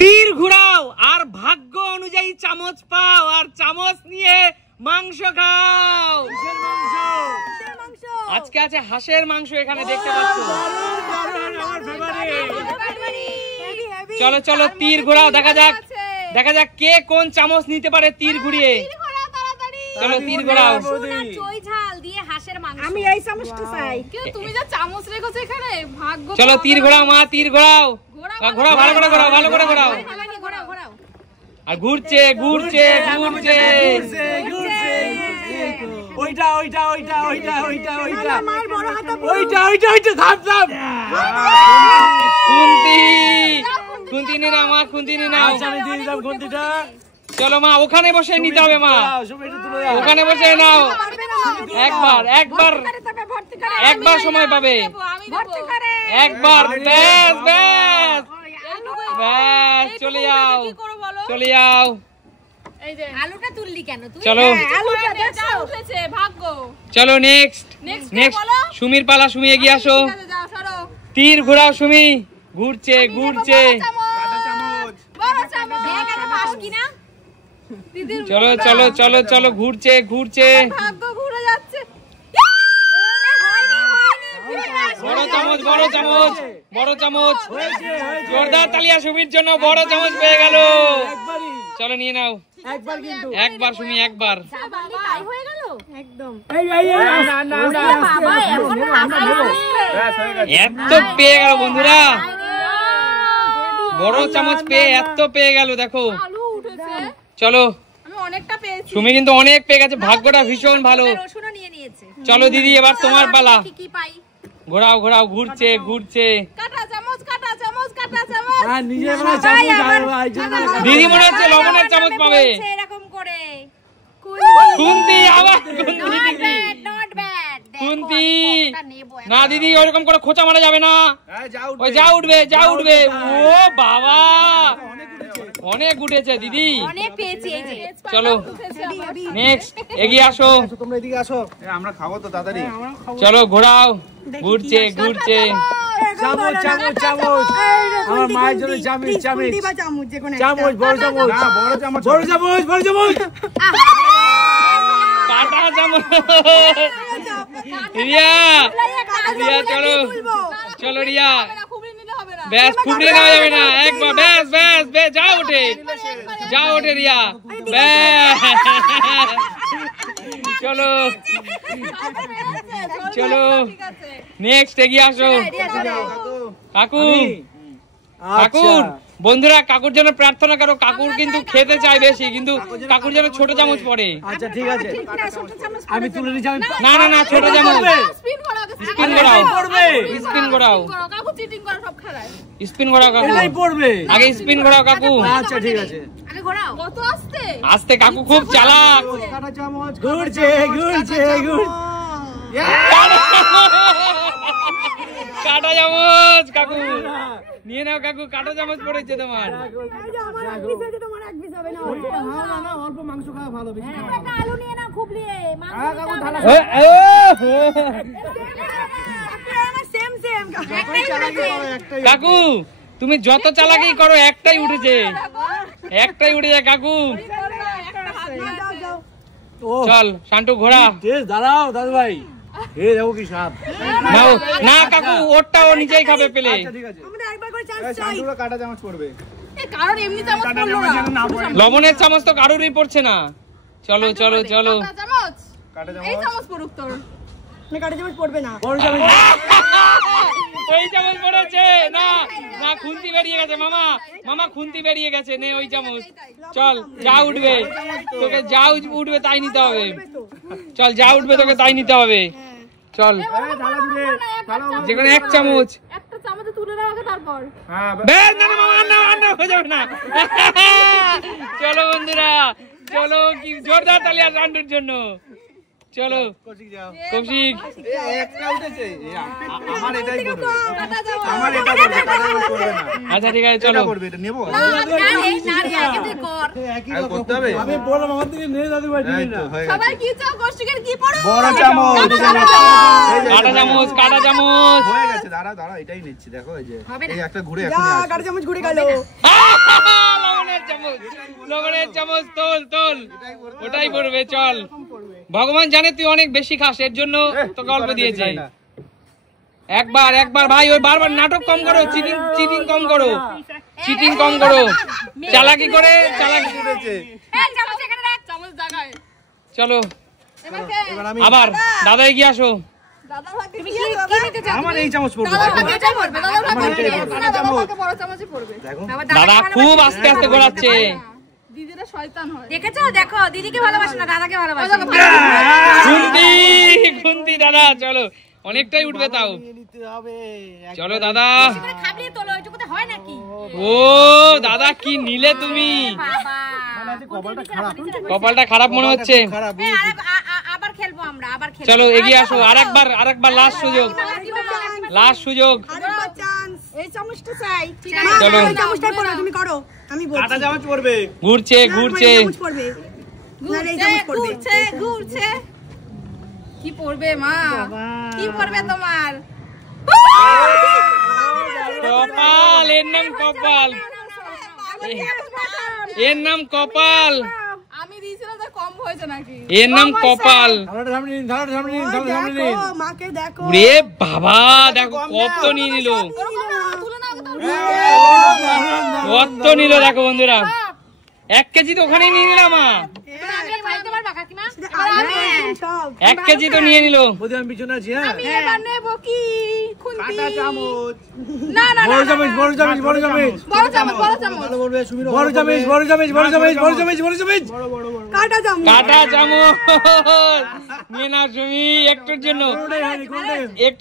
তীর ঘুরাও আর ভাগ্য অনুযায়ী চামচ পাও, আর চামচ নিয়ে মাংস খাও। আজকে আছে হাঁসের মাংস, এখানে দেখতে পাচ্ছ। চলো চলো তীর ঘোরাও, দেখা যাক কে কোন চামচ নিতে পারে তীর ঘুরিয়ে। চলো তীর ঘোরাও। আমি এই চামচটা চাই। তুমি যা চামচ রেখেছো এখানে, ভাগ্য। চলো তীর ঘোরাও মা, তীর ঘোরাও, ঘোরাও ভালো করে ঘোরাও, ভালো করে ঘোরাও। আর ঘুরছে ঘুরছে ঘুরছে। ওইটা ওইটা ওইটা ওইটা ওইটা ওইটা ওইটা ওইটা ওইটা ধাপ ধাপ। খুন্তি খুন্তি নি না মা, খুন্তি নি নাও। আমি দিয়ে দিলাম খুন্তিটা। চলো মা, ওখানে বসে নিতে হবে মা, ওখানে বসে নাও। একবার একবার একবার সময় পাবে, একবার। ব্যাস ব্যাস ব্যাস, চলে যাও চলে যাও। আলুটা তুললি কেন তুই? চলো আলুটা দেখছো উঠেছে ভাগ্য। চলো নেক্সট নেক্সট সুমির পালা। সুমি এগিয়ে আসো, তীর ঘোরাও সুমি। ঘুরছে ঘুরছে। চলো চলো চলো চলো, ঘুরছে ঘুরছে। বড় চামচ বড় চামচ বড় চামচ। জোরদার তালিয়া সুমির জন্য, বড় চামচ পেয়ে গেল। চলো নিয়ে নাও। একবার সুমি, একবার। এত পেয়ে গেল বন্ধুরা, বড় চামচ পেয়ে এত পেয়ে গেল, দেখো। চলো সুমি কিন্তু অনেক পেয়ে গেছে, ভাগ্যটা ভীষণ ভালো। চলো দিদি, এবার তোমার পালা। ঘোরাও ঘোরাও, ঘুরছে ঘুরছে। দিদি মনে হচ্ছে লবণের চামচ পাবে। খুন্তি, আবার খুন্তি দিদি। খুন্তি না দিদি, ওরকম করে খোঁচা মারা যাবে না। ওই যা উঠবে যা উঠবে। ও বাবা, অনেক উঠেছে দিদি। চলো নেক্সট, এগিয়ে আসো। তোমরা এদিকে আসো, আমরা খাবো তো তাড়াতাড়ি। চলো ঘোরাও, ঘুরছে ঘুরছে। চামচ চামচ চামচ, আমার মায়ের জন্য চামচ চামচ চামচ, বড় চামচ বড় চামচ বড় চামচ বড় চামচ। কাটা চামচ। রিয়া রিয়া চলো চলো রিয়া। ব্যাস খুবড়ে নেওয়া যাবে না, একবার। ব্যাস ব্যাস ব্যাস, যা ওঠে যা ওঠে রিয়া। ব্যাস চলো চলো নেক্সট, এগিয়ে আসো। কাকু কাকুর বন্ধুরা, কাকুর জন্য প্রার্থনা করো। কাকুর কিন্তু খেতে চাই বেশি, কিন্তু কাকুর জন্য ছোট চামচ পড়ে। আচ্ছা ঠিক আছে, আমি তুলে নিচ্ছি। না না না, ছোট চামচ। স্পিন ঘোরাও, স্পিন ঘোরাও, স্পিন ঘোরাও কাকু। আগে স্পিন ঘোরাও কাকু। আচ্ছা ঠিক আছে, আস্তে, কাকু খুব চালাক। ঘুরছে ঘুরছে কাটা চামচ কাকু নিয়ে নাও। কাকু কাটা চামচ পড়েছে তোমার। অল্প মাংস খাওয়া ভালো। কাকু তুমি যত চালাকি করো, একটাই উঠেছে, একটাই উঠেছে কাকু। চল শান্টু ঘোরা। দাঁড়াও দাদু ভাই, দেখো কি স্বাদ। না কাকু, ওরটা ও নিজেই খাবে পেলে। লবণের চামচ তো কারোরই পড়ছে না। চলো চলো চলো, ওই চামচ পড়েছে না। না খুন্তি বেরিয়ে গেছে মামা, মামা খুন্তি বেরিয়ে গেছে। নে ওই চামচ। চল যা উঠবে তোকে, যা উঠবে তাই নিতে হবে। চল যা উঠবে তোকে তাই নিতে হবে। চল যেখানে এক চামচ। চলো বন্ধুরা, চলো কি জোরদার তালিয়া শান্টুর জন্য। চলো কৌশিক, আচ্ছা ঠিক আছে চলো। বড় চামচ, কাটা চামচ, কাটা চামচ হয়ে গেছে। দাঁড়া দাঁড়া, এটাই নিচ্ছি। দেখো এই যে একটা ঘুরে, এখন কাটা চামচ ঘুরে গেল। লবণের চামচ তোল তোল, ওটাই পড়বে। চল, ভগবান জানে তুই অনেক বেশি খাস, এর জন্য তোকে অল্প দিয়েছে। একবার একবার ভাই, ওই বারবার নাটক কম করো, চিটিং কম করো, চিটিং কম করো, চালাকি করে চালাকি করেছে। চলো আবার দাদা এগিয়ে আসো। দাদা খুব আস্তে আস্তে ঘোরাচ্ছে। দেখো দিদিকে ভালোবাসে না, দাদাকে ভালোবাসে। খুন্তি দাদা, চলো অনেকটাই উঠবে তাও। চলো দাদা। ও দাদা কি নিলে তুমি? কপালটা খারাপ মনে হচ্ছে। চলো এগিয়ে আসো, আরেকবার লাস্ট সুযোগ, লাস্ট সুযোগ। চলো ঘুরছে ঘুরছে ঘুরছে। কি পড়বে মা, কি পড়বে তোমার? কপাল, এর নাম কপাল, এর নাম কপাল। আমি দিয়েছিলাম তো কম হয়েছে নাকি? এর নাম কপাল। রে বাবা দেখো কত নিয়ে নিল, কত নিল দেখো বন্ধুরা। 1 কেজি তো ওখানেই নিয়ে নিলাম। 1 কেজি তো নিয়ে নিল। কাটা চামচ নিয়ে নাও তুমি, একটুর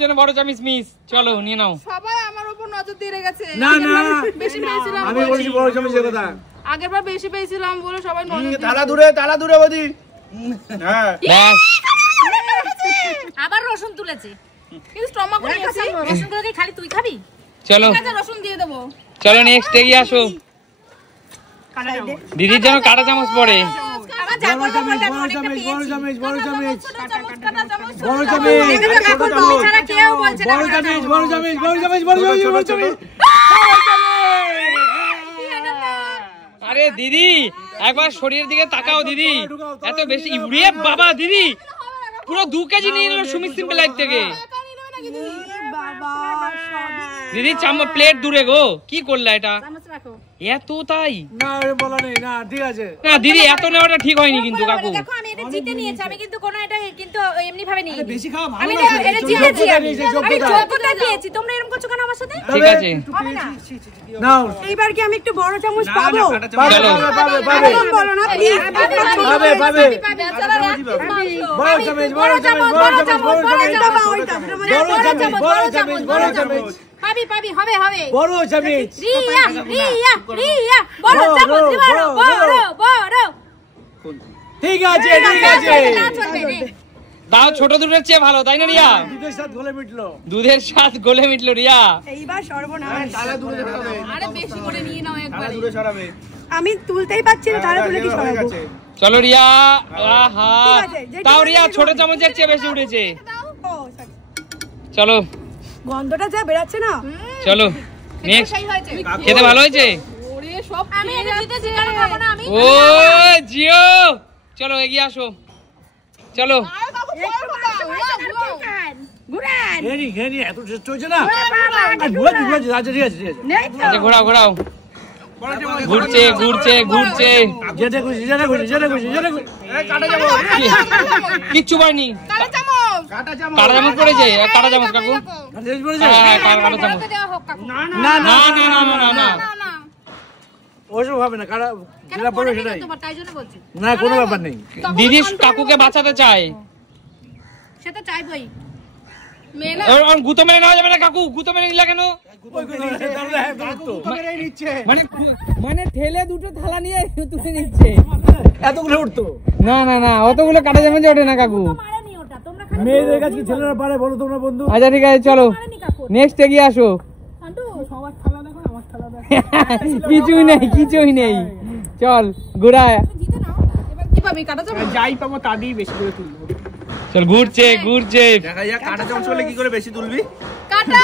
জন্য বড় চামচ মিস। চলো নিয়ে নাও। সবাই আমার উপর নজর দিয়ে রেখেছে। না না, বেশি পেয়েছিলাম, আমি বলছি বড় চামচের কথা। আগেরবার বেশি পেয়েছিলাম বলে সবাই নজর তালা দূরে বদি। হ্যাঁ আবার রসুন তুলেছে, কিন্তু স্টমাক নিয়েছি। রসুন গুলো খালি তুই খাবি? চলো রসুন দিয়ে দেবো। চলো নেক্সট এগিয়ে আসো। দিদির জন্য কাটা চামচ পড়ে। আরে দিদি একবার শরীরের দিকে তাকাও দিদি, এত বেশি ইউরে বাবা। দিদি পুরো 2 কেজি নিয়ে নিল সুমিত সিম্পল লাইফ থেকে। দিদি চামচ প্লেট দূরে গো, কি করলা এটা? এত তাই না বলা নেই না, ঠিক আছে না দিদি, এত নেওয়াটা ঠিক হয়নি কিন্তু কাকু। দেখো আমি এটা জিতে নিয়েছি, আমি কিন্তু কোনো এটা কিন্তু এমনি ভাবে নিই। বেশি খাওয়া ভালো আমি না, এটা জিতেছি, আমি যোগ্যতা দিয়েছি। তোমরা এরকম করছো কেন আমার সাথে? ঠিক আছে নাও। এইবার কি আমি একটু বড় চামচ পাবো? চলো পাবে বলো না প্লিজ। পাবে বড় চামচ বড় চামচ বড় চামচ বড় চামচ বড় চামচ পাবি হবে হবে বড় চামচ। রিয়া বড় চামচ, বড়। ঠিক আছে ঠিক আছে, দাও ছোট দুধের চেয়ে ভালো, তাই না রিয়া? দুধের সাথে গলে মিটলো, দুধের স্বাদ গলে মিটলো রিয়া। এইবার সর্বনাশ। তালা দূরে সরাবে, আরে বেশি করে নিয়ে নাও একবার। তালা দূরে সরাবে। আমি তুলতেই পাচ্ছি না, তাহলে তুলে কি সরাবো? চলো রিয়া। আহা তাও রিয়া ছোট চামচের চেয়ে বেশি উঠেছে। চলো গন্ধটা যা বেরাচ্ছে না। চলো নেক্সট। খেতে ভালো হয়েছে? ওরে সব আমি এটা জিতেছি, কেন খাবো না আমি? ও জিও, চলো এগিয়ে আসো। চলো ঘেনি এত টেস্ট হয়েছে না। ঘুরাচ্ছি, আচ্ছা ঠিক আছে ঠিক আছে। আচ্ছা ঘোরাও ঘুরছে যেটা খুশি কিচ্ছু পাইনি। কাটা চামচ পড়েছে, কাটা চামচ কাকু। হ্যাঁ কাটা চামচ। না না না না না না ওসব হবে না, যেটা পড়বে সেটাই। তাই জন্য বলছি না কোনো ব্যাপার নেই। দিদি কাকুকে বাঁচাতে চায়, সেটা চাইবই। মেলা গুতো মেরে নেওয়া যাবে না কাকু। গুতো মেরে নিলা কেন? মানে ঠেলে দুটো থালা নিয়ে তুলে নিচ্ছে। এতগুলো উঠতো না না না, অতগুলো কাটা চামচে ওঠে না কাকু। মারেনি ওটা, তোমরা মেয়েদের কাছে কি ছেলেরা পারে বলো তোমরা বন্ধু? আচ্ছা ঠিক আছে চলো নেক্সট এগিয়ে আসো। সবার থালা দেখো, আমার থালা দেখো। কিছুই নেই চল ঘুরায়। জিতে নাও এবার। কি পাবি? কাটা চামচ যাই পাবো তা দিয়ে বেশি করে তুলবো। চল ঘুরছে দেখা যাক কাটা চামচ হলে কি করে বেশি তুলবি। কাটা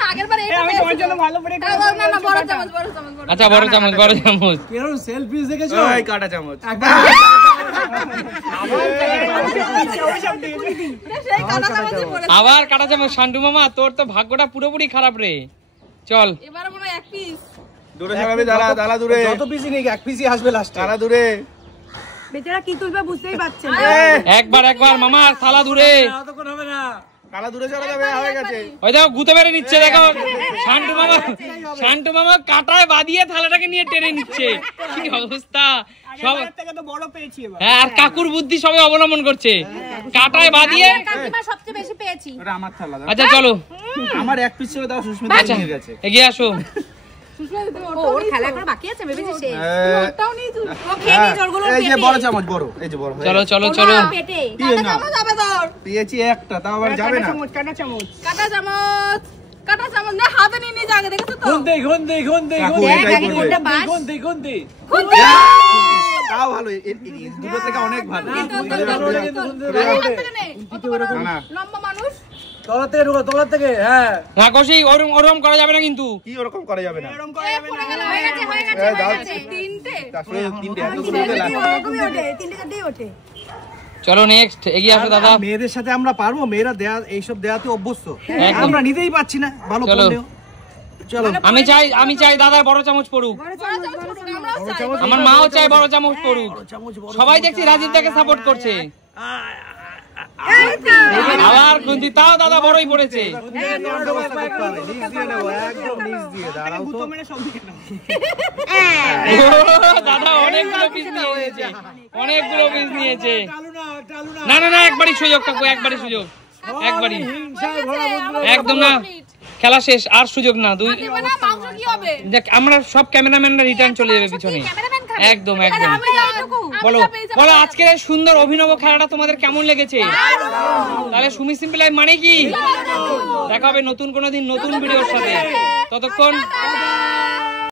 না আগেরবার এটা আমি তোমার জন্য ভালো করে না না বড় চামচ আচ্ছা বড় চামচ কেন সেলফি দেখেছো এই কাটা চামচ সেই কাটা চামচই পড়ে আবার কাটা চামচ। শান্টু মামা তোর তো ভাগ্যটা পুরোপুরি খারাপ রে। চল এবারে মনে হয় এক পিস দূরে সরাবি, দালা দূরে, যত পিসি নেই এক পিসি আসবে লাস্টে। দালা দূরে। বেচারা কি তুলবে বুঝতেই পারছে না। একবার মামা থালা দূরে, ততক্ষণ হবে না। দালা দূরে চলে যাবে, হয়ে গেছে। ওই দেখো গুঁতো মেরে নিচ্ছে, দেখো শান্টু মামা কাটায় বাঁধিয়ে থালাটাকে নিয়ে টেনে নিচ্ছে। কি অবস্থা সব। থেকে তো বড় পেয়েছি এবার। হ্যাঁ আর কাকুর বুদ্ধি সবাই অবলম্বন করছে, কাটায় বাঁধিয়ে। কাকিমা সবচেয়ে বেশি পেয়েছি। ওটা আমার থালা। আচ্ছা চলো আমার এক পিস ছিল, দাও সুস্মিতা আচ্ছা নিয়ে গেছে। এগিয়ে আসো। ওর খেলা এখন বাকি আছে ভেবেছি শেষ। ওটাও নিয়ে তুই ও খেয়ে নি জলগুলো এই যে বড় চামচ, বড়, এই যে বড়। চলো পেটে কি কাটা না? চামচ হবে তোর। পেয়েছি একটা, তাও আবার যাবে না। কাটা চামচ কাটা চামচ না হাতে নিয়ে নিয়ে যাগে দেখেছো তো? গুনতে কাকু এটাই করবে। কোনটা বাস গুনতে তাও ভালো, দুটো থেকে অনেক ভালো। না লম্বা মানুষ তলার থেকে হ্যাঁ না কৌশিক ওরম করা যাবে না কিন্তু। কি ওরকম করা যাবে না। হয়ে গেছে তিনটে তারপরে তিনটে এতগুলো দিলে ওরকমই ওঠে, তিনটে কাটেই ওঠে। চলো নেক্সট এগিয়ে আসো দাদা। মেয়েদের সাথে আমরা পারবো, মেয়েরা দেয়া এইসব দেয়াতে অভ্যস্ত, একদম। আমরা নিতেই পারছি না ভালো চলো। করলেও। চলো আমি চাই দাদা বড় চামচ পড়ুক। আমার মাও চাই বড় চামচ পড়ুক। সবাই দেখছি রাজীব দাকে সাপোর্ট করছে। আবার খুন্তি, তাও দাদা বড়ই পড়েছে। দাদা অনেকগুলো পিস নিয়েছে। না একবারই সুযোগ কাকু, একবারই সুযোগ, একবারই, একদম না। খেলা শেষ, আর সুযোগ না। দেখ আমরা সব ক্যামেরাম্যানরা রিটার্ন চলে যাবে পিছনে। একদম বলো আজকের এই সুন্দর অভিনব খেলাটা তোমাদের কেমন লেগেছে? তাহলে সুমি সিম্পল লাইফ মানে কি? দেখা হবে নতুন কোনো দিন নতুন ভিডিওর সাথে। ততক্ষণ